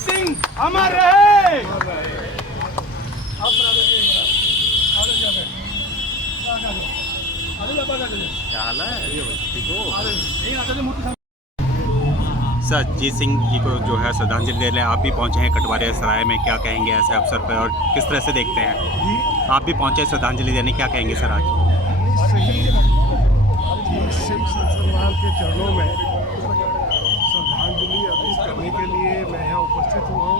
सिंह अमर रहे। क्या हाल है? सर जीत सिंह जी को जो है श्रद्धांजलि देने आप भी पहुंचे हैं कटवारे सराय में, क्या कहेंगे ऐसे अवसर पर और किस तरह से देखते हैं? आप भी पहुंचे श्रद्धांजलि देने, क्या कहेंगे सर आज? जीत सिंह ससुराल के चरणों में श्रद्धांजलि अर्पित करने के लिए मैं यहाँ उपस्थित हुआ हूँ।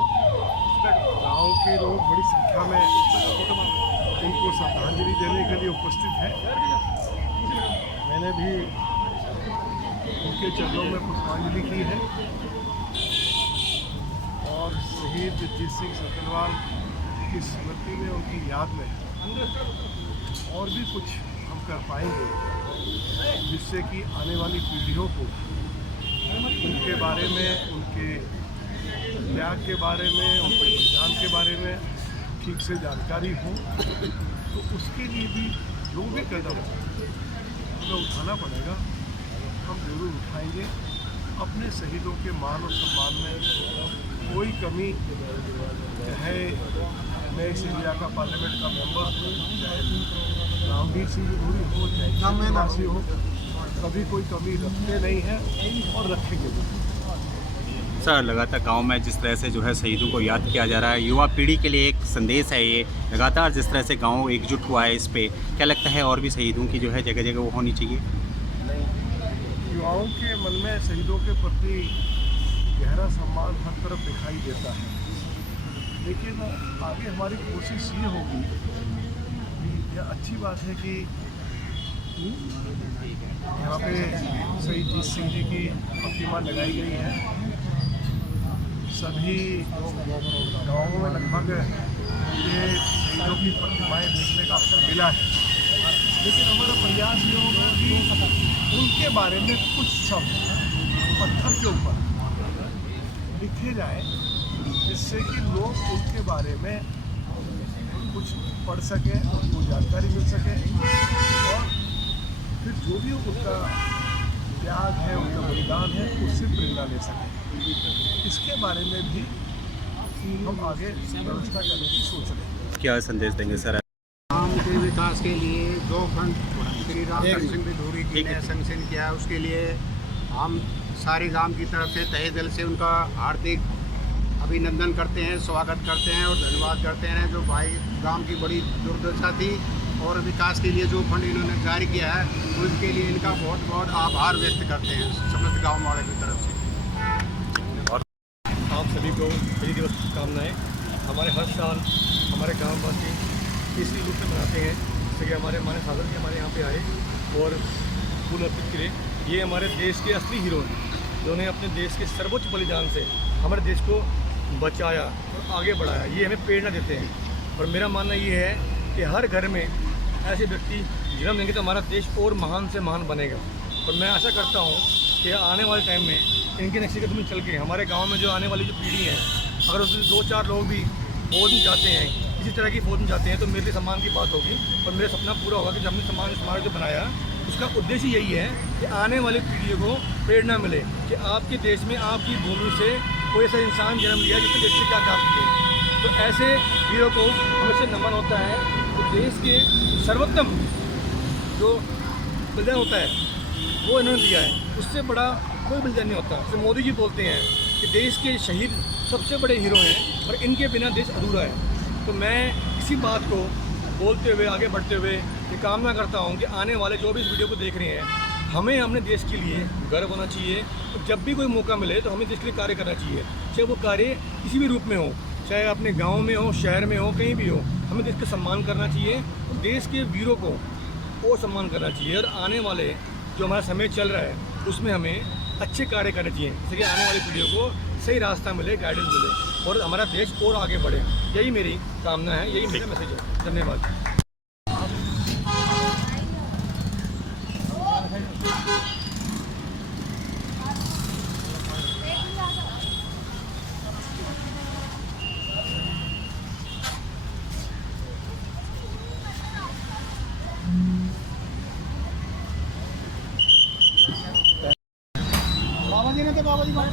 गाँव के लोग बड़ी संख्या में उनको श्रद्धांजलि देने के लिए उपस्थित हैं। मैंने भी उनके चरणों में पुष्पांजलि की है और शहीद जीत सिंह ससुराल की स्मृति में, उनकी याद में और भी कुछ हम कर पाएंगे जिससे कि आने वाली पीढ़ियों को उनके बारे में, उनके त्याग के बारे में, उनके बलिदान के बारे में ठीक से जानकारी हो। तो उसके लिए भी जो भी कदम हमें उठाना पड़ेगा हम जरूर उठाएंगे। अपने शहीदों के मान और सम्मान में कोई कमी, चाहे मैं इस इंडिया का पार्लियामेंट का मेंबर हूँ, चाहे रामवीर सिंह धूरी हो, चाहे नासी हो, कभी कोई कमी रखते नहीं हैं और रखेंगे भी। सर लगातार गांव में जिस तरह से जो है शहीदों को याद किया जा रहा है, युवा पीढ़ी के लिए एक संदेश है ये, लगातार जिस तरह से गांव एकजुट हुआ है, इस पे क्या लगता है और भी शहीदों की जो है जगह जगह वो होनी चाहिए? युवाओं के मन में शहीदों के प्रति गहरा सम्मान हर तरफ दिखाई देता है, लेकिन आगे हमारी कोशिश ये होगी कि यह अच्छी बात है कि यहाँ पे शहीद जीत सिंह जी की प्रतिमा लगाई गई है। सभी गाँवों में लगभग ये शहीदों की प्रतिमाएं देखने का अवसर मिला है, लेकिन हमारा प्रयास ये होगा कि उनके बारे में कुछ शब्द पत्थर के ऊपर लिखे जाए जिससे कि लोग उनके बारे में कुछ पढ़ सकें, उनको जानकारी मिल सके और फिर जो भी उनका त्याग है, उनका बलिदान है, उससे प्रेरणा ले सकें। इसके बारे में भी हम आगे व्यवस्था करने की सोच रहे हैं। क्या संदेश देंगे सर? गाँव के विकास के लिए जो फंड श्री राम सिंह धूरी जी ने सैंक्शन किया है, उसके लिए हम सारे गांव की तरफ से तहे दिल से उनका हार्दिक अभिनंदन करते हैं, स्वागत करते हैं और धन्यवाद करते हैं। जो भाई गांव की बड़ी दुर्दशा थी और विकास के लिए जो फंड इन्होंने जारी किया है, उसके लिए इनका बहुत बहुत आभार व्यक्त करते हैं समस्त गाँव वाले की तरफ से। आप सभी को शहीद दिवस की शुभकामनाएँ। हमारे हर साल हमारे गाँववासी इसी रूप से मनाते हैं, जैसे कि हमारे फादर जी हमारे यहाँ पे आए और फूल अर्पित किए। ये हमारे देश के असली हीरो हैं, जिन्होंने अपने देश के सर्वोच्च बलिदान से हमारे देश को बचाया और आगे बढ़ाया। ये हमें प्रेरणा देते हैं और मेरा मानना ये है कि हर घर में ऐसे व्यक्ति जन्म देंगे तो हमारा देश और महान से महान बनेगा। और मैं आशा करता हूँ कि आने वाले टाइम में इनके नक्शे में चल के हमारे गाँव में जो आने वाली जो पीढ़ी है, अगर उसमें 2-4 लोग भी फौज में जाते हैं, इसी तरह की फौज में जाते हैं, तो मेरे लिए सम्मान की बात होगी और मेरा सपना पूरा होगा कि जब हमने सम्मान स्मारक जो बनाया उसका उद्देश्य यही है कि आने वाली पीढ़ियों को प्रेरणा मिले कि आपके देश में आपकी भूमि से कोई ऐसा इंसान जन्म लिया जिससे देश से क्या काम किए। तो ऐसे वीरों को हमेशा नमन होता है। तो देश के सर्वोत्तम जो बलिदान होता है वो इन्होंने दिया है, उससे बड़ा कोई बलिदान नहीं होता। जैसे मोदी जी बोलते हैं कि देश के शहीद सबसे बड़े हीरो हैं और इनके बिना देश अधूरा है। तो मैं इसी बात को बोलते हुए आगे बढ़ते हुए ये कामना करता हूँ कि आने वाले जो भी इस वीडियो को देख रहे हैं, हमें अपने देश के लिए गर्व होना चाहिए और जब भी कोई मौका मिले तो हमें देश के लिए कार्य करना चाहिए, चाहे वो कार्य किसी भी रूप में हो, चाहे अपने गांव में हो, शहर में हो, कहीं भी हो। हमें देश का सम्मान करना चाहिए और देश के वीरों को और सम्मान करना चाहिए। और आने वाले जो हमारा समय चल रहा है उसमें हमें अच्छे कार्य करने चाहिए, जैसे कि आने वाली पीढ़ियों को सही रास्ता मिले, गाइडेंस मिले और हमारा देश और आगे बढ़े। यही मेरी कामना है, यही मेरा मैसेज है। धन्यवाद। बाबा जी ने तो बाबा जी बात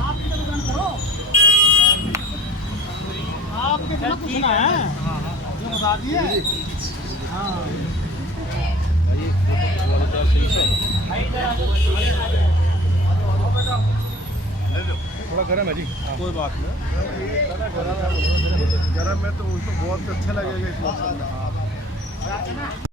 आप करो। चल पूछना है जो बता दिए हाँ थोड़ा गर्म है जी। कोई बात नहीं, गरम है तो उनको बहुत अच्छा लगेगा इस मौसम में।